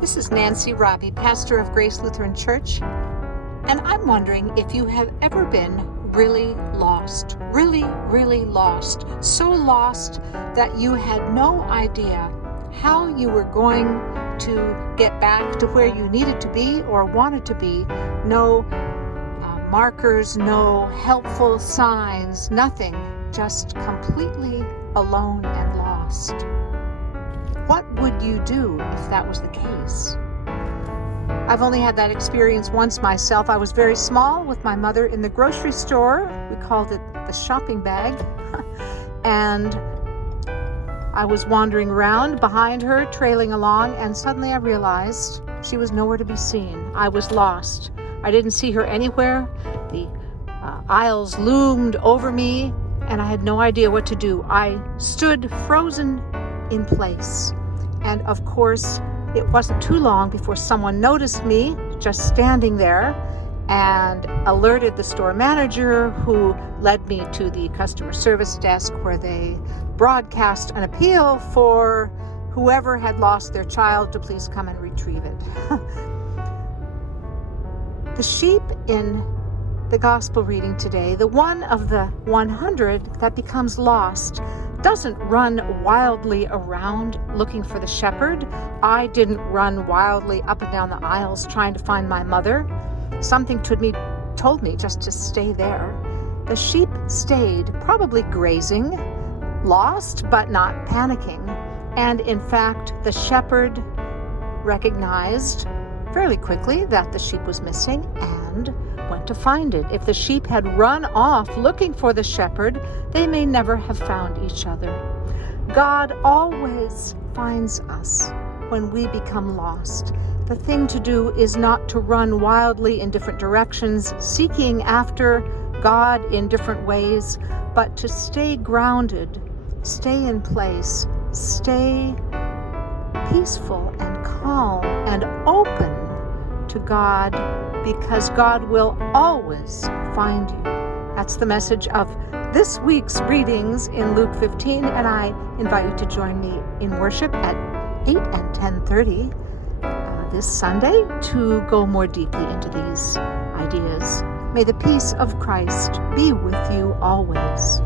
This is Nancy Raabe, pastor of Grace Lutheran Church, and I'm wondering if you have ever been really lost, really lost, so lost that you had no idea how you were going to get back to where you needed to be or wanted to be. No markers, no helpful signs, nothing, just completely alone and lost. What would you do if that was the case? I've only had that experience once myself. I was very small with my mother in the grocery store. We called it the shopping bag. And I was wandering around behind her, trailing along, and suddenly I realized she was nowhere to be seen. I was lost. I didn't see her anywhere. The aisles loomed over me, and I had no idea what to do. I stood frozen in place. And of course, it wasn't too long before someone noticed me just standing there and alerted the store manager, who led me to the customer service desk, where they broadcast an appeal for whoever had lost their child to please come and retrieve it. The sheep in the gospel reading today, the one of the 100 that becomes lost, doesn't run wildly around looking for the shepherd. I didn't run wildly up and down the aisles trying to find my mother. Something told me just to stay there. The sheep stayed, probably grazing, lost but not panicking. And in fact, the shepherd recognized fairly quickly that the sheep was missing and went to find it. If the sheep had run off looking for the shepherd, they may never have found each other. God always finds us when we become lost. The thing to do is not to run wildly in different directions, seeking after God in different ways, but to stay grounded, stay in place, stay peaceful and calm and open to God, because God will always find you. That's the message of this week's readings in Luke 15, and I invite you to join me in worship at 8 and 10:30 this Sunday to go more deeply into these ideas. May the peace of Christ be with you always.